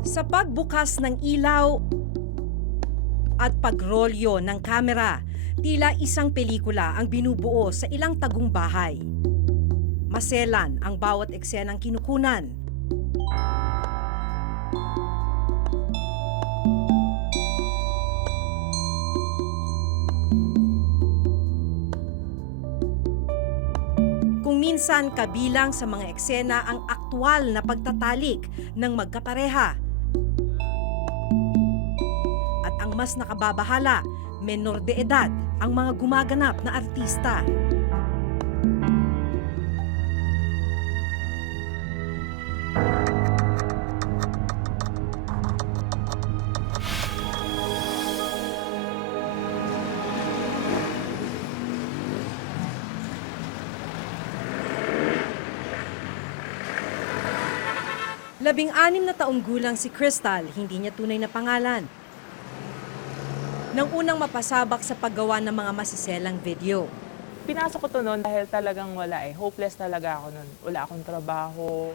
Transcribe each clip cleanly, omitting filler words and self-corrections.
Sa pagbukas ng ilaw at pagrolyo ng kamera, tila isang pelikula ang binubuo sa ilang tagong bahay. Maselan ang bawat eksenang kinukunan. Kung minsan kabilang sa mga eksena ang aktwal na pagtatalik ng magkapareha. At ang mas nakababahala, menor de edad ang mga gumaganap na artista. Labing-anim na taong gulang si Crystal, hindi niya tunay na pangalan. Nang unang mapasabak sa paggawa ng mga masiselang video. Pinasok ko to noon dahil talagang wala eh. Hopeless talaga ako noon. Wala akong trabaho.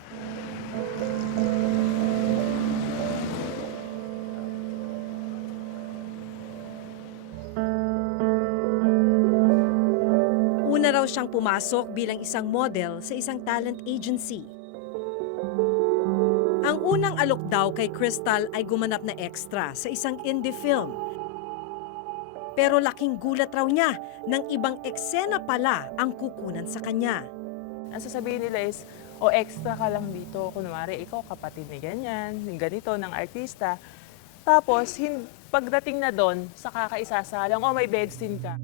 Una raw siyang pumasok bilang isang model sa isang talent agency. Ang unang alok daw kay Crystal ay gumanap na extra sa isang indie film. Pero laking gulat raw niya nang ibang eksena pala ang kukunan sa kanya. Ang sasabihin nila is, o extra ka lang dito. Kunwari, ikaw kapatid ni ganyan, ng ganito, ng artista. Tapos, pagdating na doon, sa kakaisasalang, o may bed scene ka.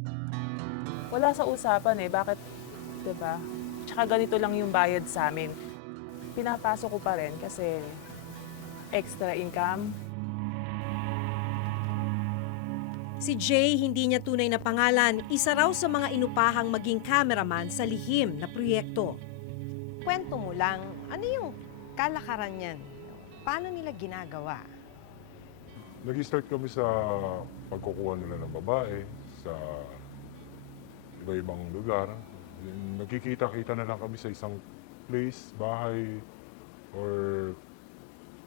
Wala sa usapan eh. Bakit, diba? Tsaka ganito lang yung bayad sa amin. Pinapasok ko pa rin kasi extra income. Si Jay, hindi niya tunay na pangalan, isa raw sa mga inupahang maging cameraman sa lihim na proyekto. Kwento mo lang, ano yung kalakaran niyan? Paano nila ginagawa? Nag-start kami sa pagkukuha nila ng babae sa iba-ibang lugar. Nagkikita-kita na lang kami sa isang place, bahay, or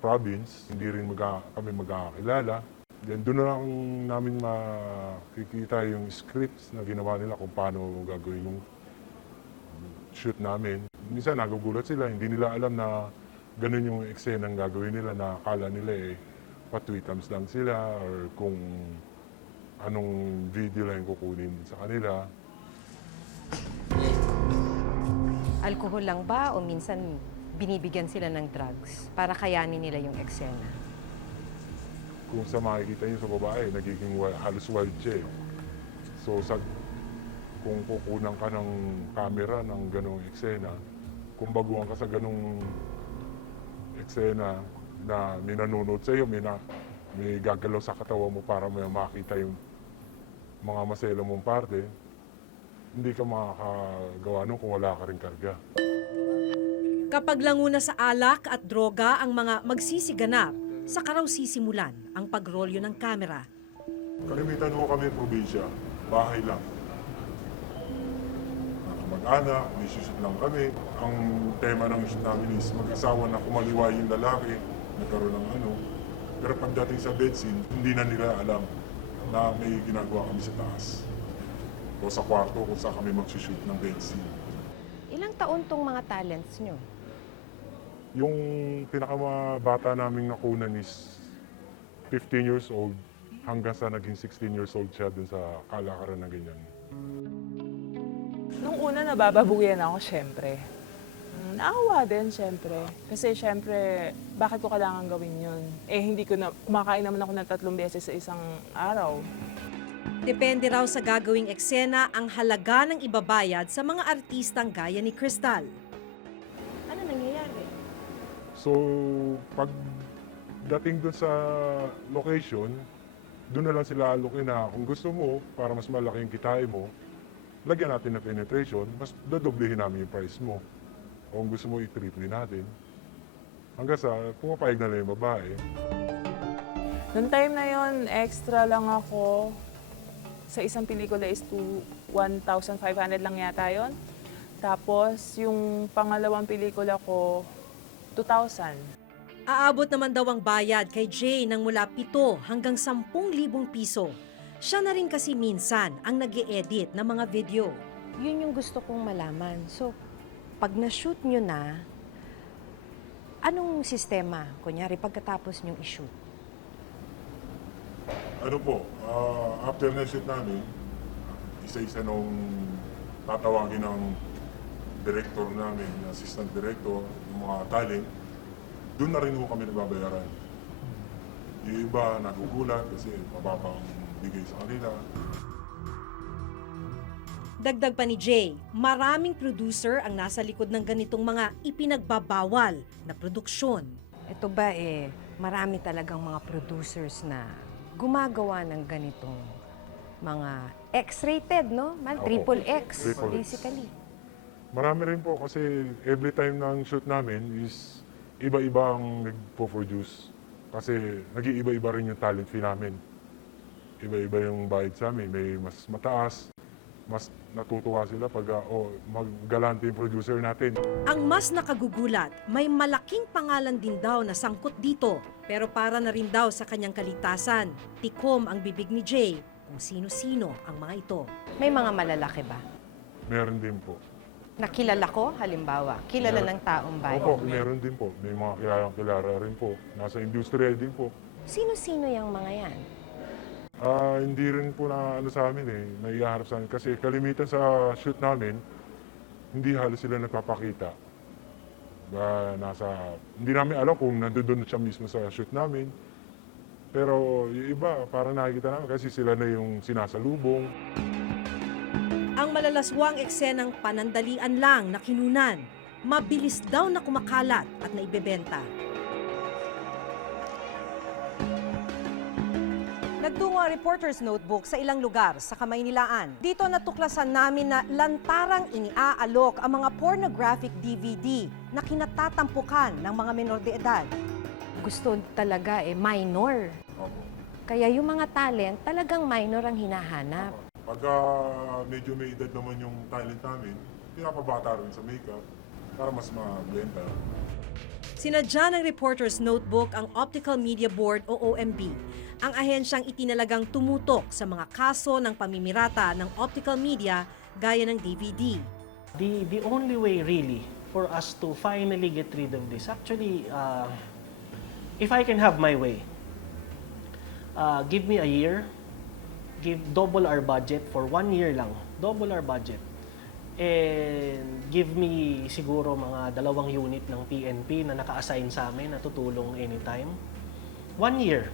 province. Hindi rin kami magkakilala. Then doon na lang namin makikita yung scripts na ginawa nila kung paano gagawin yung shoot namin. Minsan nagugulat sila, hindi nila alam na ganun yung eksena ang gagawin nila, na akala nila eh patwitams lang sila or kung anong video lang yung kukunin sa kanila. Alkohol lang ba o minsan binibigyan sila ng drugs para kayanin nila yung eksena? Kung sa makikita niyo sa babae, nagiging halos wild siya eh. So kung kukunan ka ng camera ng ganong eksena, kung baguhan ka sa ganong eksena na may nanonood sa iyo, may gagalaw sa katawan mo para may makita yung mga masela mong parte, hindi ka makakagawa nun kung wala ka rin karga. Kapag languna sa alak at droga ang mga magsisiganap, saka raw sisimulan ang pagrolyo ng kamera. Kalimitan ho kami probinsya, bahay lang. Mag-anak, may shoot lang kami. Ang tema ng shoot namin is mag-asawa na kumaliwa yung lalaki, nagkaroon ng ano. Pero pagdating sa bed scene, hindi na nila alam na may ginagawa kami sa taas. O sa kwarto kung saan kami mag-shoot ng bed scene. Ilang taon tong mga talents nyo? Yung pinakamabata naming nakunan is 15 years old hanggang sa naging 16 years old siya dun sa kalakaran na ganyan. Nung una, nabababuyan ako, syempre. Naawa din, syempre. Kasi syempre, bakit ko kailangan gawin yun? Eh, hindi ko na, kumakain naman ako ng 3 beses sa isang araw. Depende raw sa gagawing eksena ang halaga ng ibabayad sa mga artistang gaya ni Crystal. Ano nangyayari? So, pag dating doon sa location, doon na lang sila alokin na kung gusto mo, para mas malaki yung kitain mo, lagyan natin ng penetration, mas dodoblehin namin yung price mo. O kung gusto mo, i-triple natin. Hanggang sa pumapayag na lang yung babae. Noong time na yon, extra lang ako. Sa isang pelikula is 1,500 lang yata yon. Tapos, yung pangalawang pelikula ko, 2,000. Aabot naman daw ang bayad kay Jay ng mula 7 hanggang 10,000 piso. Siya na rin kasi minsan ang nag-e-edit ng mga video. Yun yung gusto kong malaman. So, pag na-shoot nyo na, anong sistema? Kunyari, pagkatapos nyong i-shoot. Ano po, after na-shoot namin, isa-isa nung tatawagin ng director namin, assistant director, yung mga talent, doon na rin po kami nagbabayaran. Yung iba nagugulat kasi mababa ang bigay sa kanila. Dagdag pa ni Jay, maraming producer ang nasa likod ng ganitong mga ipinagbabawal na produksyon. Ito ba marami talagang mga producers na gumagawa ng ganitong mga X-rated, no? Opo. Triple X, Triple X. basically. Marami rin po kasi every time ng shoot namin is iba-iba ang nagpo-produce. Kasi nag-iiba-iba rin yung talent fee namin. Iba-iba yung bayad sa amin. May mas mataas, mas natutuwa sila pag maggalante yung producer natin. Ang mas nakagugulat, may malaking pangalan din daw na sangkot dito. Pero para na rin daw sa kanyang kaligtasan, tikom ang bibig ni Jay kung sino-sino ang mga ito. May mga malalaki ba? Meron din po. Nakilala ko, halimbawa, kilala Meron. ng taong bayan. Opo, meron din po. May mga kilalang-kilala rin po. Nasa industriya din po. Sino-sino yung mga yan? Hindi rin po na ano sa amin naiharap sa amin. Kasi kalimitan sa shoot namin, hindi halos sila nagpapakita. Hindi namin alam kung nandoon siya mismo sa shoot namin. Pero yung iba, parang nakikita namin kasi sila na yung sinasalubong. Ang malalaswang eksenang panandalian lang na kinunan, mabilis daw na kumakalat at naibebenta. Nagtungo ang reporter's notebook sa ilang lugar sa Kamaynilaan. Dito natuklasan namin na lantarang iniaalok ang mga pornographic DVD na kinatatampukan ng mga menor de edad. Gusto talaga minor. Opo. Kaya yung mga talent, talagang minor ang hinahanap. Pagka medyo may edad naman yung talent namin, pinapabata rin sa makeup para mas mabenta. Sinadya ng reporter's notebook ang Optical Media Board o OMB, ang ahensyang itinalagang tumutok sa mga kaso ng pamimirata ng optical media gaya ng DVD. The only way really for us to finally get rid of this, actually, if I can have my way, give me a year, give double our budget for 1 year lang, double our budget, and give me siguro mga 2 unit ng PNP na naka-assign sa amin na tutulong anytime. 1 year,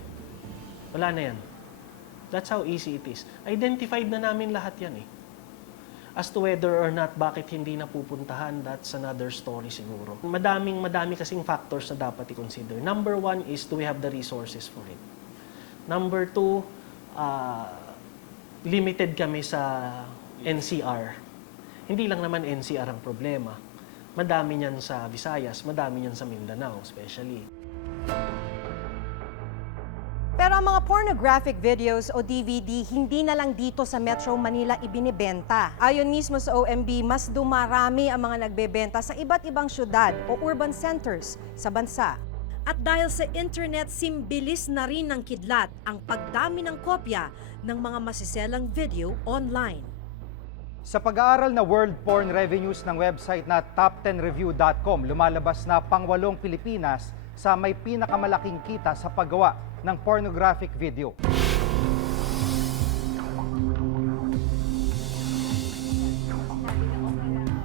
wala na yan. That's how easy it is. Identified na namin lahat yan eh. As to whether or not bakit hindi napupuntahan, that's another story siguro. Madami kasing factors na dapat i-consider. Number 1 is, do we have the resources for it? Number 2, limited kami sa NCR. Hindi lang naman NCR ang problema. Madami niyan sa Visayas, madami niyan sa Mindanao especially. Pero ang mga pornographic videos o DVD hindi na lang dito sa Metro Manila ibinibenta. Ayon mismo sa OMB, mas dumarami ang mga nagbebenta sa iba't ibang syudad o urban centers sa bansa. At dahil sa internet, simbilis na rin ng kidlat ang pagdami ng kopya ng mga masiselang video online. Sa pag-aaral na World Porn Revenues ng website na top10review.com, lumalabas na pang-8 Pilipinas sa may pinakamalaking kita sa paggawa ng pornographic video.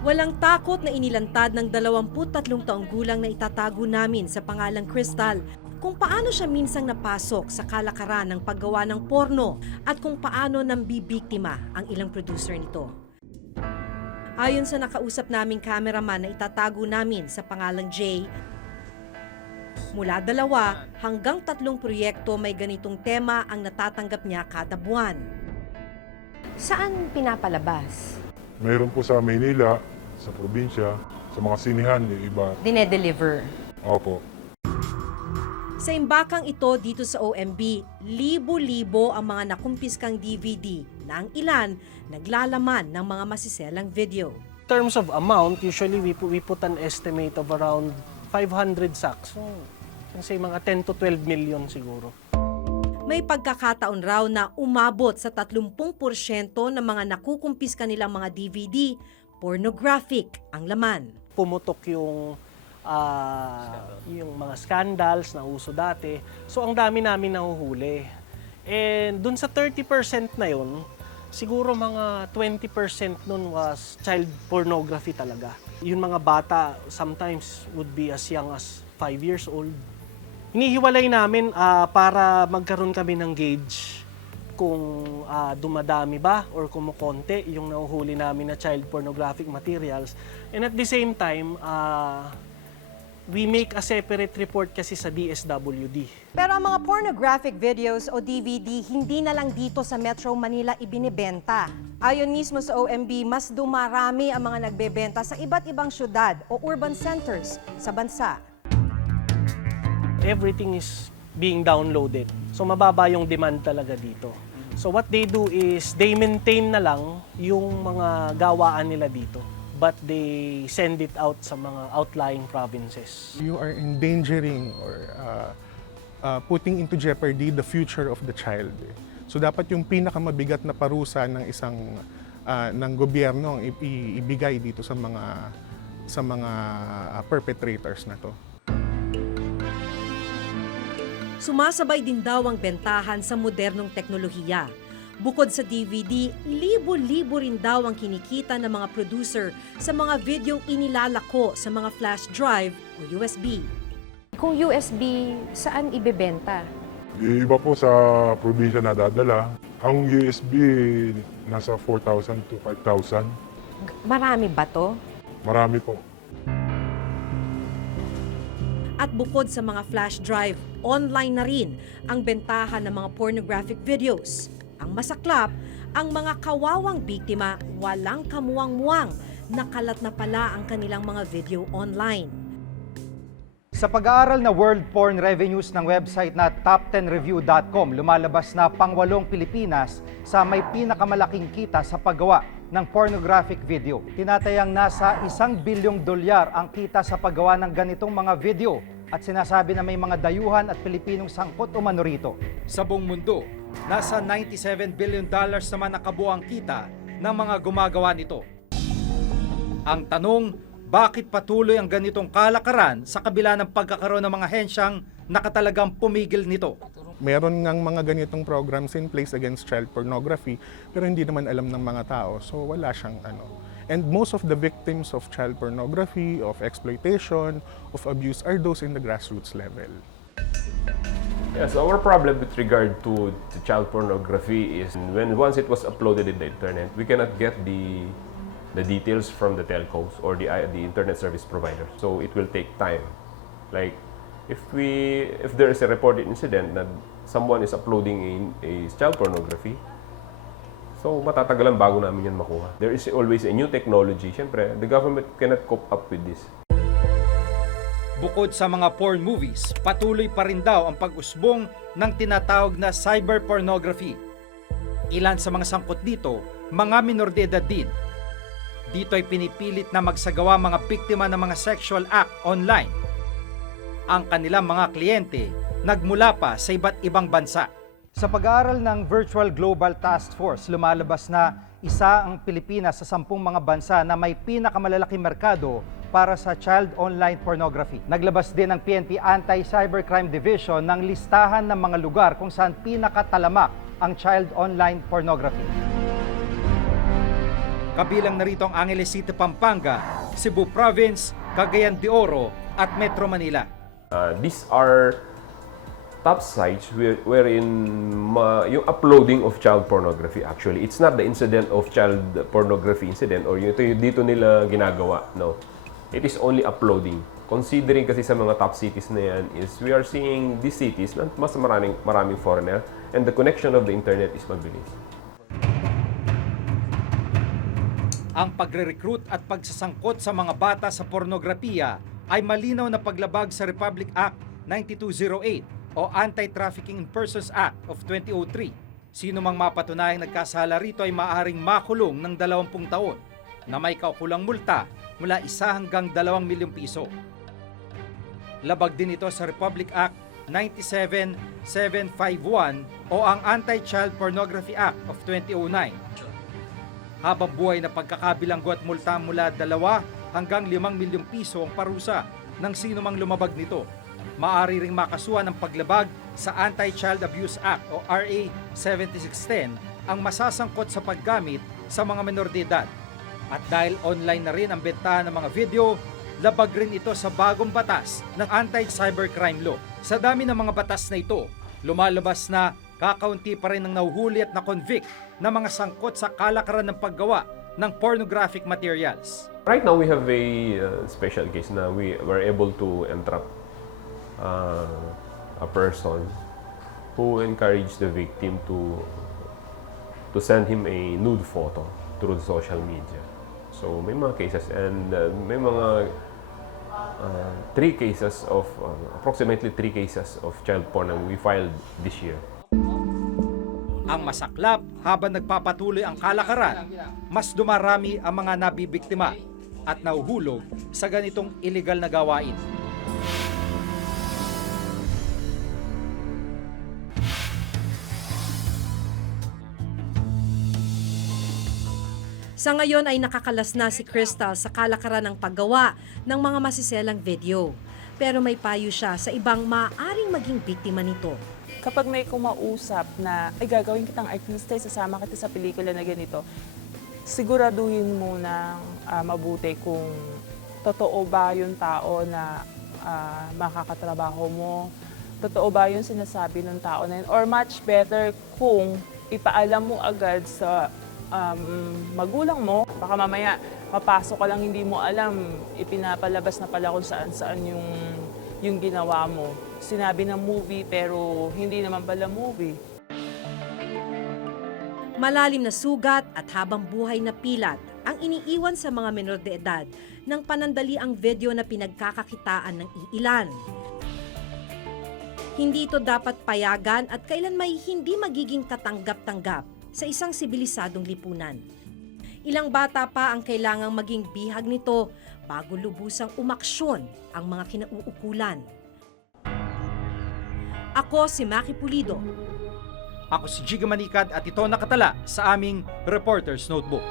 Walang takot na inilantad ng 23 taong gulang na itatago namin sa pangalang Crystal kung paano siya minsang napasok sa kalakaran ng paggawa ng porno at kung paano nambibiktima ang ilang producer nito. Ayon sa nakausap naming cameraman na itatago namin sa pangalang Jay, mula 2 hanggang 3 proyekto may ganitong tema ang natatanggap niya kada buwan. Saan pinapalabas? Mayroon po sa Maynila, sa probinsya, sa mga sinihan, yung iba. Dinedeliver. Opo. Sa imbakang ito dito sa OMB, libo-libo ang mga nakumpiskang DVD na ang ilan naglalaman ng mga masiselang video. In terms of amount, usually we put an estimate of around 500 sacks. So, Say mga 10 to 12 million siguro. May pagkakataon raw na umabot sa 30% ng mga nakukumpiska nilang mga DVD, pornographic ang laman. Pumutok yung mga scandals na uso dati. So ang dami namin nahuhuli. And dun sa 30% na yun, siguro mga 20% nun was child pornography talaga. Yung mga bata sometimes would be as young as 5 years old. Hinihiwalay namin para magkaroon kami ng gauge kung dumadami ba or kumukonti yung nahuhuli namin na child pornographic materials. And at the same time, we make a separate report kasi sa DSWD. Pero ang mga pornographic videos o DVD hindi na lang dito sa Metro Manila ibinibenta. Ayon mismo sa OMB, mas dumarami ang mga nagbebenta sa iba't ibang syudad o urban centers sa bansa. Everything is being downloaded. So mababa yung demand talaga dito. So what they do is they maintain na lang yung mga gawaan nila dito, but they send it out sa mga outlying provinces. You are endangering or putting into jeopardy the future of the child. So dapat yung pinakamabigat na parusa ng isang ng gobyerno ang ibigay dito sa mga perpetrators na to. Sumasabay din daw ang bentahan sa modernong teknolohiya. Bukod sa DVD, libo-libo rin daw ang kinikita ng mga producer sa mga videong inilalako sa mga flash drive o USB. Kung USB, saan ibebenta? Iba po sa probinsya na dadala. Ang USB, nasa 4,000 to 5,000. Marami ba to? Marami po. At bukod sa mga flash drive, online na rin ang bentahan ng mga pornographic videos. Ang masaklap, ang mga kawawang biktima walang kamuwang-muwang, nakalat na pala ang kanilang mga video online. Sa pag-aaral na World Porn Revenues ng website na top10review.com, lumalabas na pang-8 Pilipinas sa may pinakamalaking kita sa paggawa ng pornographic video. Tinatayang nasa $1 bilyong ang kita sa paggawa ng ganitong mga video at sinasabi na may mga dayuhan at Pilipinong sangkot umano rito. Sa buong mundo, nasa $97 billion naman nakabuang kita ng mga gumagawa nito. Ang tanong, bakit patuloy ang ganitong kalakaran sa kabila ng pagkakaroon ng mga hensyang nakatalagang pumigil nito? Meron ngang mga ganitong programs in place against child pornography pero hindi naman alam ng mga tao, so wala siyang ano. And most of the victims of child pornography, of exploitation, of abuse are those in the grassroots level. Yes, our problem with regard to child pornography is once it was uploaded in the internet, we cannot get the details from the telcos or the internet service provider. So it will take time. Like if there is a reported incident that someone is uploading a child pornography, so matatagalan bago namin yan makuha. There is always a new technology. Siyempre, the government cannot cope up with this. Bukod sa mga porn movies, patuloy pa rin daw ang pag-usbong ng tinatawag na cyber pornography. Ilan sa mga sangkot dito, mga minor de edad din. Dito ay pinipilit na magsagawa mga biktima ng mga sexual act online. Ang kanilang mga kliyente nagmula pa sa iba't ibang bansa. Sa pag-aaral ng Virtual Global Task Force, lumalabas na isa ang Pilipinas sa 10 mga bansa na may pinakamalalaking merkado para sa child online pornography. Naglabas din ang PNP Anti-Cybercrime Division ng listahan ng mga lugar kung saan pinakatalamak ang child online pornography. Kabilang narito ang Angeles City, Pampanga, Cebu Province, Cagayan de Oro at Metro Manila. These are top sites wherein yung uploading of child pornography actually. It's not the incident of child pornography incident or yung dito nila ginagawa. No. It is only uploading. Considering kasi sa mga top cities na yan is we are seeing these cities na mas maraming foreigner and the connection of the internet is mabilis. Ang pagre-recruit at pagsasangkot sa mga bata sa pornografiya ay malinaw na paglabag sa Republic Act 9208 o Anti-Trafficking in Persons Act of 2003. Sino mang mapatunayang nagkasala rito ay maaaring makulong ng 20 taon na may kaukulang multa mula 1 hanggang 2 milyong piso. Labag din ito sa Republic Act 97751 o ang Anti-Child Pornography Act of 2009. Habang buhay na pagkakabilanggo at multa mula 2 hanggang 5 milyong piso ang parusa ng sino mang lumabag nito. Maaari ring makasuhan ng paglabag sa Anti-Child Abuse Act o RA 7610 ang masasangkot sa paggamit sa mga menor de edad. At dahil online na rin ang bentahan ng mga video, labag rin ito sa bagong batas ng Anti-Cybercrime Law. Sa dami ng mga batas na ito, lumalabas na kakaunti pa rin ang nahuhuli at na-convict na mga sangkot sa kalakaran ng paggawa ng pornographic materials. Right now, we have a special case na we were able to entrap a person who encouraged the victim to send him a nude photo through social media. So may mga cases and may mga 3 cases of approximately 3 cases of child porn na we filed this year. Ang masaklap, habang nagpapatuloy ang kalakaran, mas dumarami ang mga nabibiktima at nahuhulog sa ganitong illegal na gawain. Sa ngayon ay nakakalas na si Crystal sa kalakaran ng paggawa ng mga masiselang video. Pero may payo siya sa ibang maaaring maging biktima nito. Kapag may kumausap na, ay gagawin kitang artista, sasama kita sa pelikula na ganito, siguraduhin mo na mabuti kung totoo ba yung tao na makakatrabaho mo, totoo ba yung sinasabi ng tao na yun, or much better kung ipaalam mo agad sa magulang mo, baka mamaya mapasok ka lang hindi mo alam, ipinapalabas na pala kung saan-saan yung ginawa mo. Sinabi ng movie pero hindi naman pala movie. Malalim na sugat at habang buhay na pilat ang iniiwan sa mga menor de edad ng panandali ang video na pinagkakakitaan ng iilan. Hindi ito dapat payagan at kailan may hindi magiging katanggap-tanggap sa isang sibilisadong lipunan. Ilang bata pa ang kailangang maging bihag nito bago lubusang umaksyon ang mga kinauukulan. Ako si Maki Pulido. Ako si Jiga Manikad at ito nakatala sa aming Reporter's Notebook.